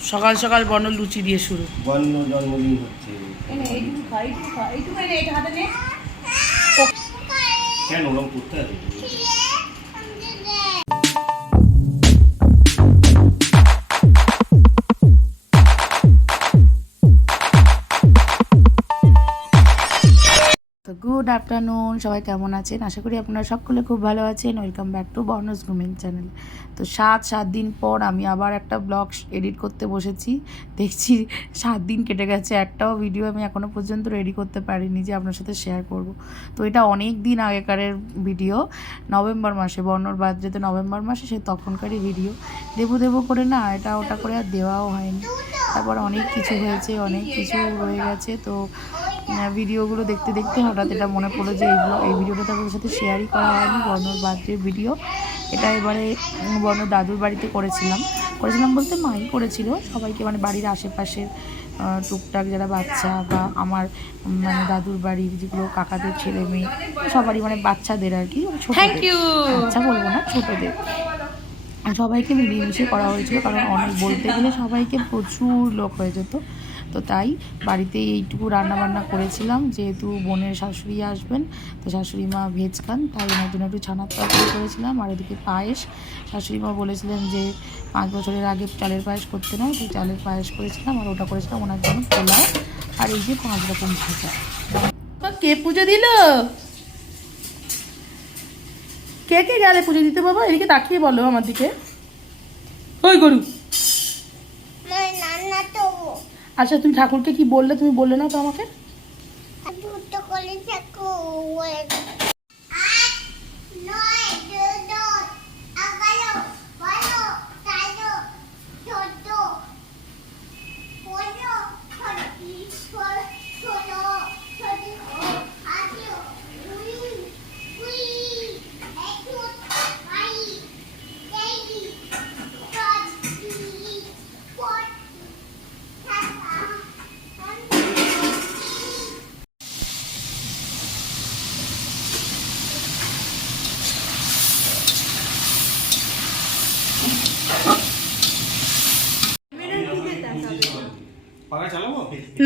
সকাল সকাল বর্ণ লুচি দিয়ে শুরু। বর্ণ জন্মদিন হচ্ছে। কেন ওরকম করতে হবে গুড আফটারনুন, সবাই কেমন আছেন? আশা করি আপনারা সকলে খুব ভালো আছেন। Welcome back to Barna's grooming channel তো সাত সাত দিন পর আমি আবার একটা ব্লগ এডিট করতে বসেছি। দেখছি সাত দিন কেটে গেছে, একটাও ভিডিও আমি এখনও পর্যন্ত রেডি করতে পারিনি যে আপনার সাথে শেয়ার করব। তো এটা অনেক দিন আগেকারের ভিডিও নভেম্বর মাসে, বর্ণর বার্থডেতে নভেম্বর মাসে, সে তখনকারই ভিডিও দেবো দেবো করে না, এটা ওটা করে আর দেওয়াও হয়নি। তারপর অনেক কিছু হয়েছে, অনেক কিছু রয়ে গেছে। তো ভিডিওগুলো দেখতে দেখতে হঠাৎ এটা মনে পড়ল যে এইগুলো এই ভিডিওটা তো আপনাদের সাথে শেয়ারই করা হয়নি বর্ণর বার্থডে ভিডিও এটা এবারে উম, বর্ণর দাদুর বাড়িতে করেছিলাম। করেছিলাম বলতে মাই করেছিল। সবাইকে মানে বাড়ির আশেপাশের টুকটাক যারা বাচ্চা বা আমার মানে দাদুর বাড়ির যেগুলো কাকাদের ছেলে মেয়ে সবারই মানে বাচ্চাদের আর কি ছোট বাচ্চা বলব না ছোটদের। সবাইকে মিলিয়ে মিশিয়ে করা হয়েছিল কারণ অনেক বলতে গেলে সবাইকে প্রচুর লোক হয়ে যেত তো তাই বাড়িতে এইটুকু রান্না বান্না করেছিলাম। যেহেতু বোনের শাশুড়ি আসবেন, তো শাশুড়ি মা ভেজ খান, তাই ওনার জন্য একটু ছানার তরকারি করেছিলাম। আর এদিকে পায়েস, শাশুড়ি মা বলেছিলেন যে পাঁচ বছরের আগে চালের পায়েস করতে নয় তো চালের পায়েস করেছিলাম আর ওটা করেছিলাম ওনার জন্য পোলাও আর এই যে পাঁচ রকম ভাজা। কে পুজো দিল? কে কে গেলে পুজো দিতে বাবা? এদিকে তাকিয়ে বলো আমার দিকে। ওই গরু নানা তো আচ্ছা তুমি ঠাকুরকে কি বললে? তুমি বললে না তো আমাকে? করে থাকো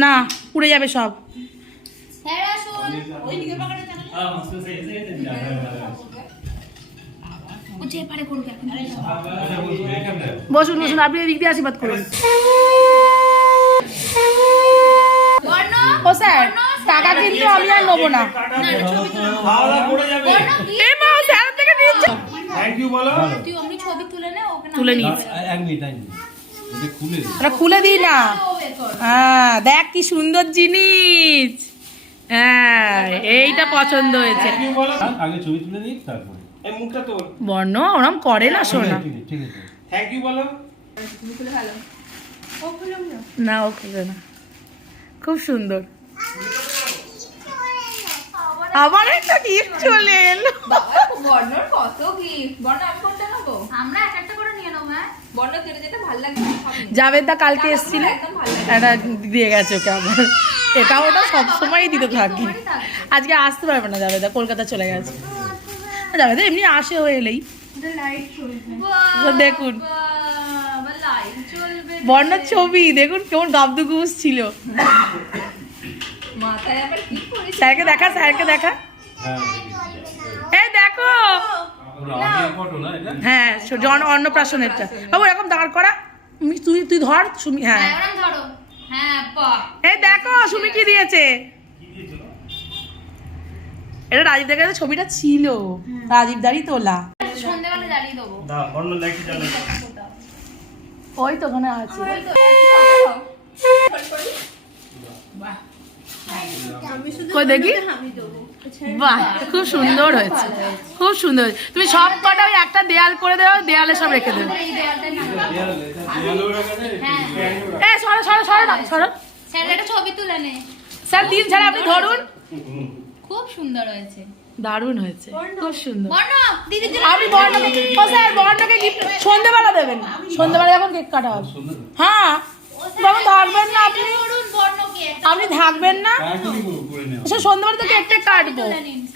না উড়ে যাবে সব। বসুন বসুন আপনি এদিক দিয়ে আশীর্বাদ করুন। ও স্যার টাকা কিন্তু আমি আর নেব না। তুলে নিয়েছি এক মিনিট। ওটা খুলে দিই। না। হ্যাঁ দেখ কি সুন্দর জিনিস। হ্যাঁ এইটা পছন্দ হয়েছে। থ্যাংক ইউ বলো আগে ছবি তুলে নিই তারপরে। মুখটা তোল। বর্ণ ওরম করে না শোনা ঠিক আছে থ্যাংক ইউ বলো। না ও খুলবে না। খুব সুন্দর। আবার একটা গিফট চলে এলো। বর্ণর কত গিফট বর্ণ আমি কোনটা নেব? আমরা এক একটা করে নিয়ে নেব হ্যাঁ? বর্ণ যেটা যেটা ভালো লাগবে। জাবেদা কালকে এসেছিল। একটা দিয়ে গেছে ওকে আবার। এটা ওটা সবসময়ই দিতে থাকি। আজকে আসতে পারবে না জাবেদা কলকাতা চলে গেছে। জাবেদা এমনি আসে ও এলেই। তো দেখুন। আবার লাইট চলবে। বর্ণার ছবি দেখুন কেমন গাবদু গুস ছিল স্যারকে দেখা স্যারকে দেখা। হ্যাঁ এই দেখো। ফটো না এটা? হ্যাঁ জন অন্নপ্রাশনেরটা। বাবু এরকম দাঁড় করা। তুই তুই ধর সুমি হ্যাঁ। হ্যাঁ ধরো। হ্যাঁ বাহ এই দেখো সুমি কি দিয়েছে? এটা রাজীব কাছে ছবিটা ছিল। রাজীব দাঁড়ি তোলা। ওই তো ওখানে আছে। কই দেখি? বাহ খুব সুন্দর হয়েছে। খুব সুন্দর। হয়েছে। তুমি সব কটা ওই একটা দেয়াল করে দেও দেয়ালে সব রেখে দেবে। এই দেওয়ালটাই সরো সরো সরো না সরো। স্যার একটা ছবি তুলে নে। স্যার দিন ছাড়া আপনি ধরুন। খুব সুন্দর হয়েছে। দারুণ হয়েছে খুব সুন্দর। আপনি বর্ণকে ও স্যার বর্ণকে গিফট সন্ধ্যেবেলা দেবেন। সন্ধ্যেবেলা যখন কেক কাটা হবে। হ্যাঁ যখন ধরবেন না আপনি। আপনি থাকবেন না। সে সন্ধ্যাবেলা তো কেকটা কাটবো।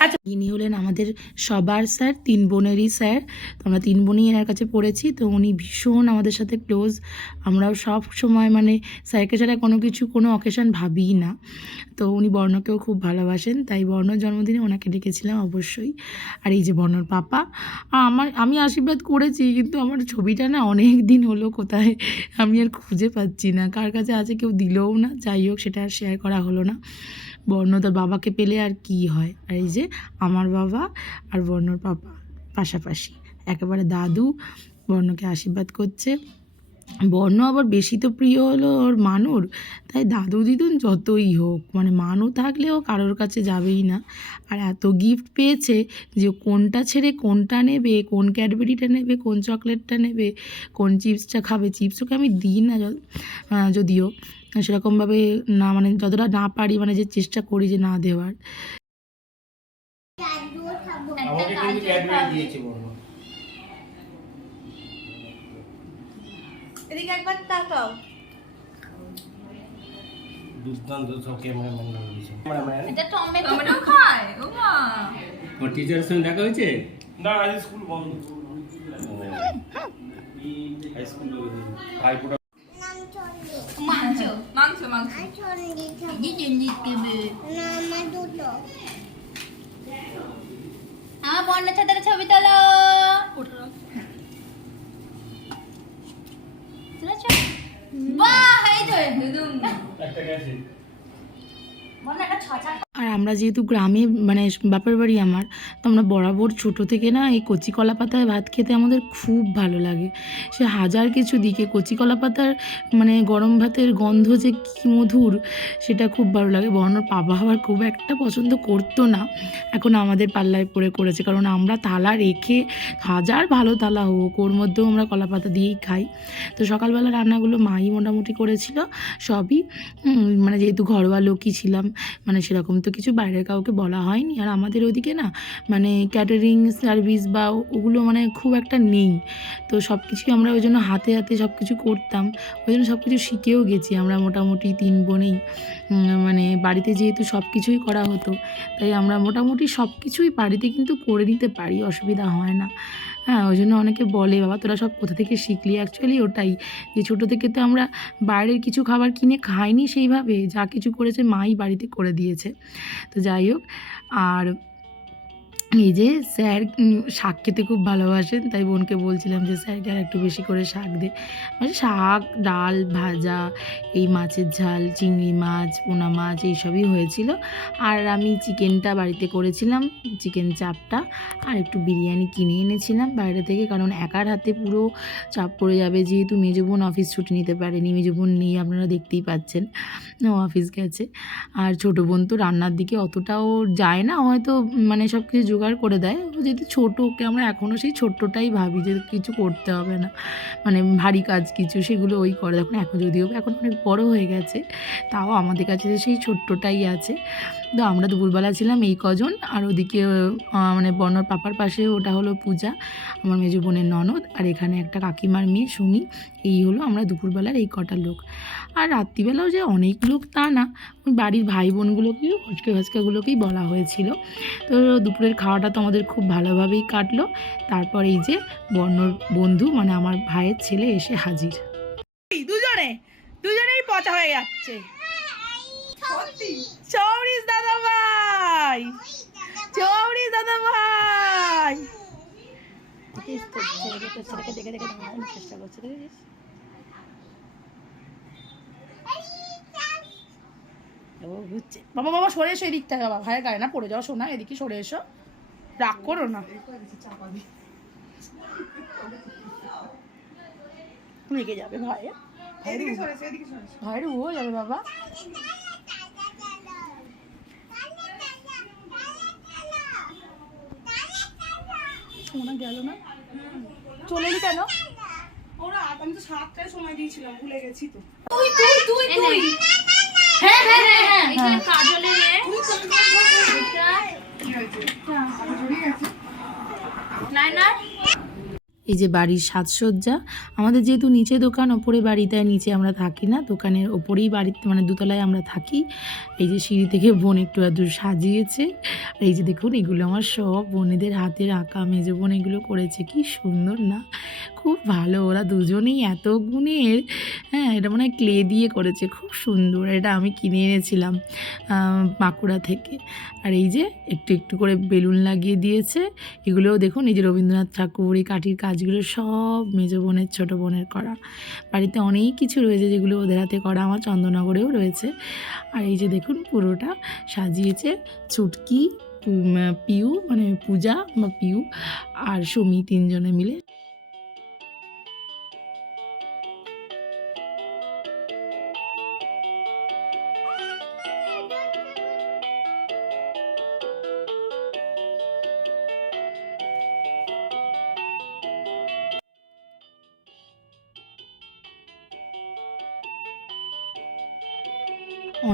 আচ্ছা ইনি হলেন আমাদের সবার স্যার তিন বোনেরই স্যার। তো আমরা তিন বোনই এনার কাছে পড়েছি তো উনি ভীষণ আমাদের সাথে ক্লোজ। আমরাও সব সময় মানে স্যারকে ছাড়া কোনো কিছু কোনো অকেশন ভাবিই না। তো উনি বর্ণকেও খুব ভালোবাসেন তাই বর্ণর জন্মদিনে ওনাকে ডেকেছিলাম অবশ্যই। আর এই যে বর্ণর পাপা আমার আমি আশীর্বাদ করেছি কিন্তু আমার ছবিটা না অনেক দিন হলো কোথায় আমি আর খুঁজে পাচ্ছি না। কার কাছে আছে কেউ দিলেও না যাই হোক সেটা আর শেয়ার করা হলো না। বর্ণ তার বাবাকে পেলে আর কি হয়? আর এই যে আমার বাবা আর বর্ণর পাপা পাশাপাশি। একেবারে দাদু বর্ণকে আশীর্বাদ করছে। বর্ণ আবার বেশি তো প্রিয় হলো ওর মানুর। তাই দাদু দিদুন যতই হোক মানে মানু থাকলেও কারোর কাছে যাবেই না। আর এত গিফট পেয়েছে যে কোনটা ছেড়ে কোনটা নেবে, কোন ক্যাডবেরিটা নেবে, কোন চকলেটটা নেবে, কোন চিপসটা খাবে। চিপস ওকে আমি দিই না যদিও। সেরকমভাবে না মানে যতটা না পারি মানে যে চেষ্টা করি যে না দেওয়ার। চারুও খাব আমাকে কিন্তু ক্যাডবেরি দিয়েছে বলো এদিকে একবার তাকাও। দুর্দান্ত সব ক্যামেরাম্যান দিয়েছে। এটা টমেটো টমেটো খায় ও মা। ওর টিচারের সঙ্গে দেখা হয়েছে? না আজ স্কুল বন্ধ। হাই স্কুল ভাইপোটা নাম চন্ডি মাংস মাংস কি জিনিস আমার দুটো আমার বন্যার সাথে ছবি তোলো তুলেছো? বাহ এই তো একটা গেছে আমরা যেহেতু গ্রামে মানে বাপের বাড়ি আমার, তো আমরা বরাবর ছোটো থেকে না এই কচি কলা পাতায় ভাত খেতে আমাদের খুব ভালো লাগে। সে হাজার কিছু দিকে কচি কলা পাতার মানে গরম ভাতের গন্ধ যে কী মধুর, সেটা খুব ভালো লাগে। বর্ণর বাবা আবার খুব একটা পছন্দ করতো না। এখন আমাদের পাল্লায় পড়ে করেছে। কারণ আমরা তালা রেখে হাজার ভালো তালা হোক, ওর মধ্যেও আমরা কলা পাতা দিয়েই খাই। তো সকালবেলা রান্নাগুলো মাই মোটামুটি করেছিল। সবই মানে যেহেতু ঘরোয়া লোকই ছিলাম মানে সেরকম তো কিছু বাইরের কাউকে বলা হয়নি। আর আমাদের ওদিকে না মানে ক্যাটারিং সার্ভিস বা ওগুলো মানে খুব একটা নেই। তো সব কিছুই আমরা ওই জন্য হাতে হাতে সব কিছু করতাম। ওই জন্য সব কিছু শিখেও গেছি আমরা মোটামুটি তিন বোনেই। মানে বাড়িতে যেহেতু সব কিছুই করা হতো, তাই আমরা মোটামুটি সব কিছুই বাড়িতে কিন্তু করে নিতে পারি, অসুবিধা হয় না। হ্যাঁ ওই জন্য অনেকে বলে, বাবা, তোরা সব কোথা থেকে শিখলি অ্যাকচুয়ালি ওটাই। যে ছোটো থেকে তো আমরা বাইরের কিছু খাবার কিনে খাইনি সেইভাবে, যা কিছু করেছে মাই বাড়িতে করে দিয়েছে। তো যাই হোক, আর এই যে স্যার শাক খেতে খুব ভালোবাসেন, তাই বোনকে বলছিলাম যে, স্যারকে আর একটু বেশি করে শাক দে। মানে শাক, ডাল, ভাজা, এই মাছের ঝাল, চিংড়ি মাছ, পোনা মাছ, এইসবই হয়েছিল। আর আমি চিকেনটা বাড়িতে করেছিলাম, চিকেন চাপটা, আর একটু বিরিয়ানি কিনে এনেছিলাম বাইরে থেকে, কারণ একার হাতে পুরো চাপ পড়ে যাবে। যেহেতু মেজো বোন অফিস ছুটি নিতে পারেনি, মেজো বোন নেই, আপনারা দেখতেই পাচ্ছেন, ও অফিস গেছে। আর ছোটো বোন তো রান্নার দিকে অতটাও যায় না, হয়তো মানে সব কিছু জোগাড় করে দেয় যেহেতু ছোটো ওকে আমরা এখনও সেই ছোট্টটাই ভাবি যে কিছু করতে হবে না। মানে ভারী কাজ কিছু সেগুলো ওই করে। এখন এখন যদিও এখন অনেক বড় হয়ে গেছে, তাও আমাদের কাছে সেই ছোট্টটাই আছে। তো আমরা দুপুরবেলা ছিলাম এই কজন, আর ওদিকে মানে বর্ণর পাপার পাশে ওটা হলো পূজা, আমার মেজো বোনের ননদ, আর এখানে একটা কাকিমার মেয়ে সুমি। এই হলো আমরা দুপুরবেলার এই কটা লোক। আর রাত্রিবেলাও যে অনেক লোক তা না বাড়ির ভাই বোনগুলোকেও হচকে হচকাগুলোকেই বলা হয়েছিল। তো দুপুরের খাওয়াটা তো আমাদের খুব ভালোভাবেই কাটলো। তারপর এই যে বর্ণর বন্ধু মানে আমার ভাইয়ের ছেলে এসে হাজির। দুজনে দুজনেই পচা হয়ে যাচ্ছে। চৌরিশ দাদা ভাই! চৌরিশ দাদা ভাই! ছেলেকে দেখে দেখে চেষ্টা করছে দেখেছিস বাবা বাবা সরে এসো এদিকটা। বাবা ভাইয়ের গায়ে না পড়ে যাও শোনা এদিকে সরে এসো। রাগ করো না। লেগে যাবে ভাই। ভাইয়ের ও যাবে বাবা। ওনা গেল না? চলে কেন? ওরা আমি তো সাতটায় সময় দিয়েছিলাম ভুলে গেছি তো। তুই তুই তুই তুই। হ্যাঁ হ্যাঁ হ্যাঁ এই যে বাড়ির সাজসজ্জা আমাদের যেহেতু নিচে দোকান ওপরে বাড়ি তাই নিচে আমরা থাকি না। দোকানের ওপরেই বাড়িতে মানে দোতলায় আমরা থাকি। এই যে সিঁড়ি থেকে বোন একটু আধটু সাজিয়েছে। আর এই যে দেখুন এগুলো আমার সব বোনেদের হাতের আঁকা মেজো বোন এগুলো করেছে কি সুন্দর না। খুব ভালো। ওরা দুজনেই এত গুণের। হ্যাঁ এটা মনে হয় ক্লে দিয়ে করেছে। খুব সুন্দর। এটা আমি কিনে এনেছিলাম বাঁকুড়া থেকে। আর এই যে একটু একটু করে বেলুন লাগিয়ে দিয়েছে। এগুলোও দেখুন, এই যে রবীন্দ্রনাথ ঠাকুর এই কাঠির কাজগুলো সব মেজো বোনের, ছোটো বোনের করা। বাড়িতে অনেক কিছু রয়েছে যেগুলো ওদের হাতে করা। আমার চন্দননগরেও রয়েছে। আর এই যে দেখুন, পুরোটা সাজিয়েছে চুটকি পিউ মানে পূজা বা পিউ আর সুমি তিনজনে মিলে।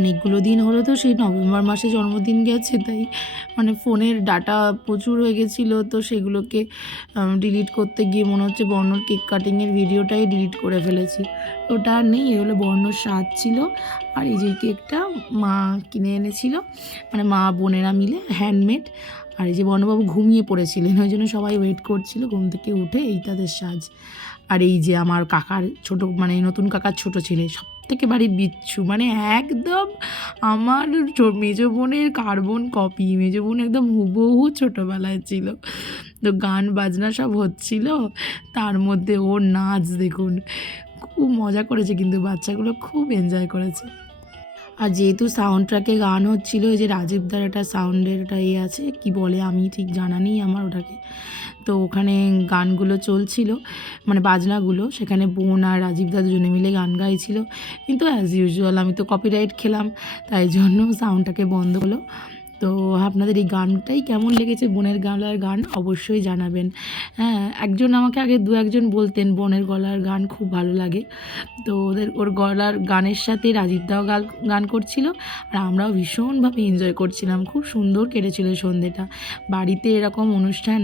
অনেকগুলো দিন হলো তো সেই নভেম্বর মাসে জন্মদিন গেছে, তাই মানে ফোনের ডাটা প্রচুর হয়ে গেছিল তো সেগুলোকে ডিলিট করতে গিয়ে মনে হচ্ছে বর্ণর কেক কাটিংয়ের ভিডিওটাই ডিলিট করে ফেলেছি। ওটা নেই এগুলো বর্ণর স্বাদ ছিল আর এই যে কেকটা মা কিনে এনেছিল মানে মা বোনেরা মিলে হ্যান্ডমেড আর এই যে বর্ণবাবু ঘুমিয়ে পড়েছিলেন, ওই জন্য সবাই ওয়েট করছিল ঘুম থেকে উঠে এই তাদের সাজ। আর এই যে আমার কাকার ছোট মানে নতুন কাকার ছোট ছেলে, সব থেকে বাড়ির বিচ্ছু। মানে একদম আমার মেজো বোনের কার্বন কপি, মেজো বোন একদম হুবহু ছোটোবেলায় ছিল। তো গান, বাজনা সব হচ্ছিল। তার মধ্যে ওর নাচ দেখুন, খুব মজা করেছে কিন্তু বাচ্চাগুলো, খুব এনজয় করেছে। আর যেহেতু সাউন্ড ট্র্যাকে গান হচ্ছিল যে রাজীবদার একটা সাউন্ডের একটা ইয়ে আছে, কি বলে আমি ঠিক জানা নেই আমার ওটাকে। তো ওখানে গানগুলো চলছিল মানে বাজনাগুলো। সেখানে বোন আর রাজীব দা দুজনে মিলে গান গাইছিল। কিন্তু অ্যাজ ইউজুয়াল আমি তো কপিরাইট খেলাম, তাই জন্য সাউন্ডটাকে বন্ধ হলো। তো আপনাদের এই গানটাই কেমন লেগেছে? বোনের গলার গান অবশ্যই জানাবেন। হ্যাঁ একজন আমাকে আগে দু একজন বলতেন, বোনের গলার গান খুব ভালো লাগে। তো ওদের, ওর গলার গানের সাথে রাজীবদাও গান গান করছিল, আর আমরাও ভীষণভাবে এনজয় করছিলাম। খুব সুন্দর কেটেছিল সন্ধ্যেটা বাড়িতে এরকম অনুষ্ঠান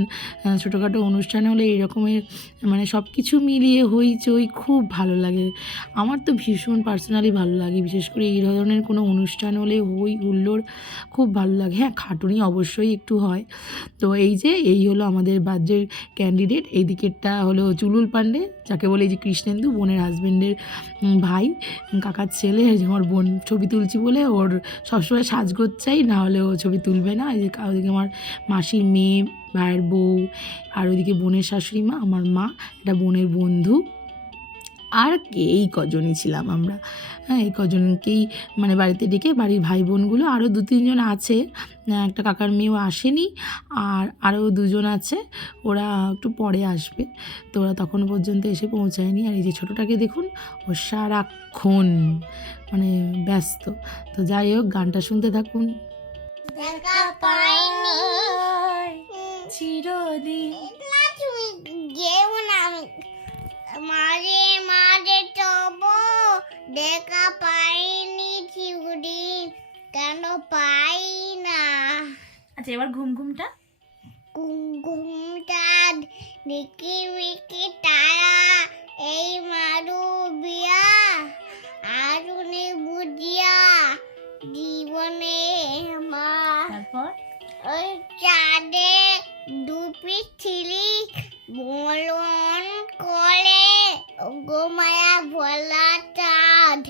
ছোটোখাটো অনুষ্ঠান হলে এরকমের মানে সব কিছু মিলিয়ে হইচই খুব ভালো লাগে। আমার তো ভীষণ পার্সোনালি ভালো লাগে। বিশেষ করে এই ধরনের কোনো অনুষ্ঠান হলে হই, হুল্লোড় খুব ভালো লাগে। হ্যাঁ খাটুনি অবশ্যই একটু হয়। তো এই যে, এই হলো আমাদের বাজ্যের ক্যান্ডিডেট এই দিকেরটা হলো চুলুল পান্ডে, যাকে বলে এই যে কৃষ্ণেন্দু, বোনের হাজব্যান্ডের ভাই, কাকার ছেলে আমার বোন ছবি তুলছি বলে ওর সবসময় সাজগোজ চাই না হলে ও ছবি তুলবে না। এই যে ওদিকে আমার মাসির মেয়ে, ভাইয়ের বউ, আর ওইদিকে বোনের শাশুড়ি মা, আমার মা একটা বোনের বন্ধু। আর কে এই কজনই ছিলাম আমরা? হ্যাঁ এই কজনকেই মানে বাড়িতে ডেকে বাড়ির ভাই বোনগুলো আরও দু, তিনজন আছে। একটা কাকার মেয়েও আসেনি আর আরও দুজন আছে। ওরা একটু পরে আসবে। তো ওরা তখন পর্যন্ত এসে পৌঁছায়নি। আর এই যে ছোটোটাকে দেখুন, ও সারাক্ষণ মানে ব্যস্ত। তো যাই হোক, গানটা শুনতে থাকুন। দেখা পাইনি। চিরদিন দেখা পাইনি চিউদিন কেন পাই না? আচ্ছা এবার ঘুম ঘুমটা? কুমকুমটা দেখি মিকি তারা এই মারু বিয়া আরুনে বুঝিয়া জীবনে মা। তারপর? ওই চাঁদে দুপি ছিলি বলন করে গো মায়া চাঁদ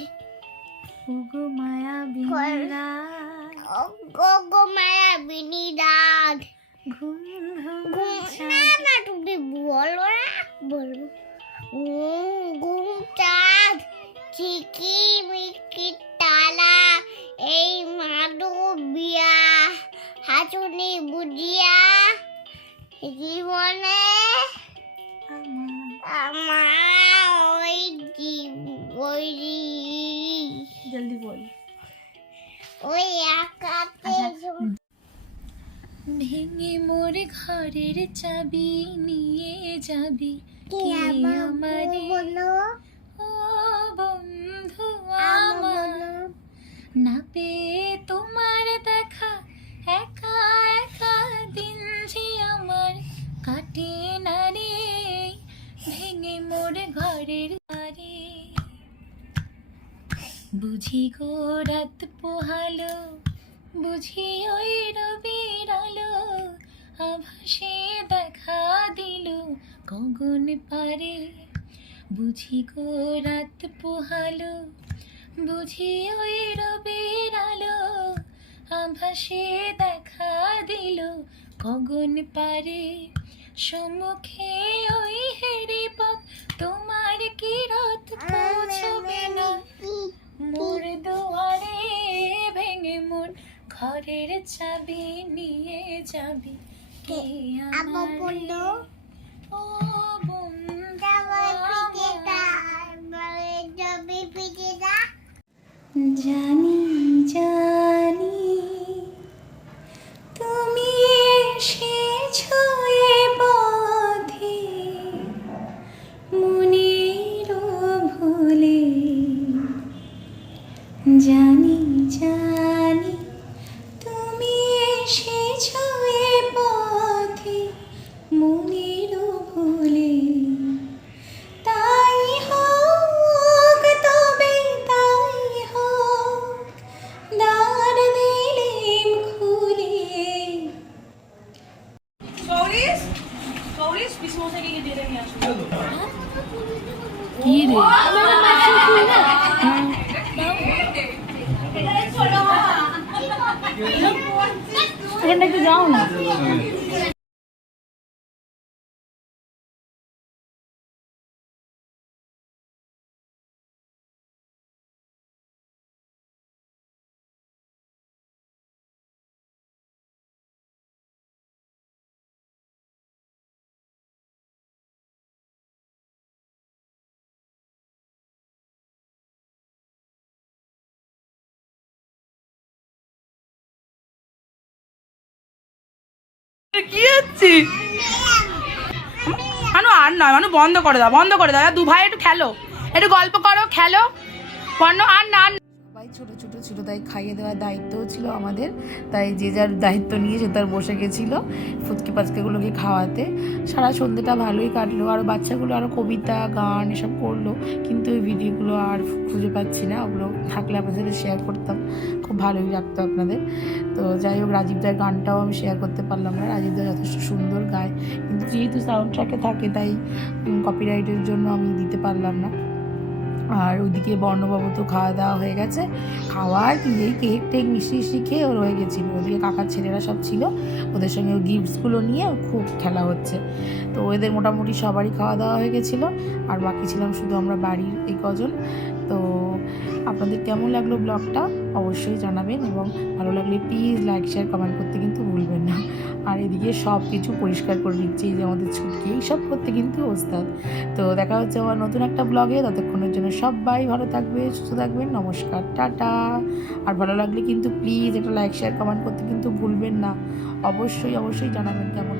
ওগো মায়া বিনা গো গো মায়া বিনি ঘুম ঘুম না না তুমি বলো না? বলব ঘুম ঘুম চাঁদ চিকি মিকি তালা এই মাদু বিয়া হাঁচুনি বুঝিয়া জীবনে আমার ওই ওই জলদি বল। ওই একাতে আচ্ছা। ভেঙে মোর ঘরের চাবি নিয়ে যাবি। কি কে আমার বুঝি গো রাত পোহালো বুঝি ওই রবির আলো আভাসে দেখা দিল গগন পারে। বুঝি গো রাত পোহালো বুঝি ওই রবির আলো আভাসে দেখা দিল গগন পারে। সম্মুখে ওই হেরি পথ তোমার কি রথ পৌঁছবে না? মোর দুয়ারে ভেঙে মোর ঘরের চাবি নিয়ে যাবি কে আমার? বলল ও জানি জানি কি রে? এখানটা একটু যাও না। কি হচ্ছে? মানু, আর নয়, মানু, বন্ধ করে দাও, বন্ধ করে দাও। দু ভাই একটু খেলো। একটু গল্প করো, খেলো। পণ্য আর না। সবাই ছোট ছোট ছিল, তাই খাইয়ে দেওয়ার দায়িত্বও ছিল আমাদের। তাই যে যার দায়িত্ব নিয়ে সে তার বসে গেছিল ফুচকি পাচকেগুলোকে খাওয়াতে। সারা সন্ধ্যেটা ভালোই কাটলো, আর বাচ্চাগুলো আরও কবিতা, গান এসব করল। কিন্তু ওই ভিডিওগুলো আর খুঁজে পাচ্ছি না, ওগুলো থাকলে আপনাদের শেয়ার করতাম। খুব ভালোই লাগতো আপনাদের। তো যাই হোক, রাজীব রাজীবদার গানটাও আমি শেয়ার করতে পারলাম না। রাজীব রাজীবদা যথেষ্ট সুন্দর গায়। কিন্তু যেহেতু সাউন্ড ট্র্যাকে থাকে, তাই কপিরাইটের জন্য আমি দিতে পারলাম না। আর ওইদিকে বর্ণবাবু তো খাওয়া দাওয়া হয়ে গেছে। খাওয়ার দিয়ে কেক টেক মিষ্টি খেয়ে ও রয়ে গেছিল। ওদিকে কাকার ছেলেরা সব ছিল। ওদের সঙ্গে গিফটসগুলো নিয়ে খুব খেলা হচ্ছে। তো ওদের মোটামুটি সবারই খাওয়া দাওয়া হয়ে গেছিল। আর বাকি ছিলাম শুধু আমরা বাড়ির এই কজন। তো আপনাদের কেমন লাগল ব্লগটা? অবশ্যই জানাবেন এবং ভালো লাগলে প্লিজ লাইক, শেয়ার, কমেন্ট করতে কিন্তু ভুলবেন না। আর এদিকে সব কিছু পরিষ্কার করে এই যে আমাদের ছুটকি এইসব করতে কিন্তু ওস্তাদ। তো দেখা হচ্ছে আমার নতুন একটা ব্লগে ততক্ষণের জন্য সবাই ভালো থাকবে, সুস্থ থাকবেন, নমস্কার, টাটা। আর ভালো লাগলে কিন্তু প্লিজ একটা লাইক শেয়ার কমেন্ট করতে কিন্তু ভুলবেন না। অবশ্যই অবশ্যই জানাবেন কেমন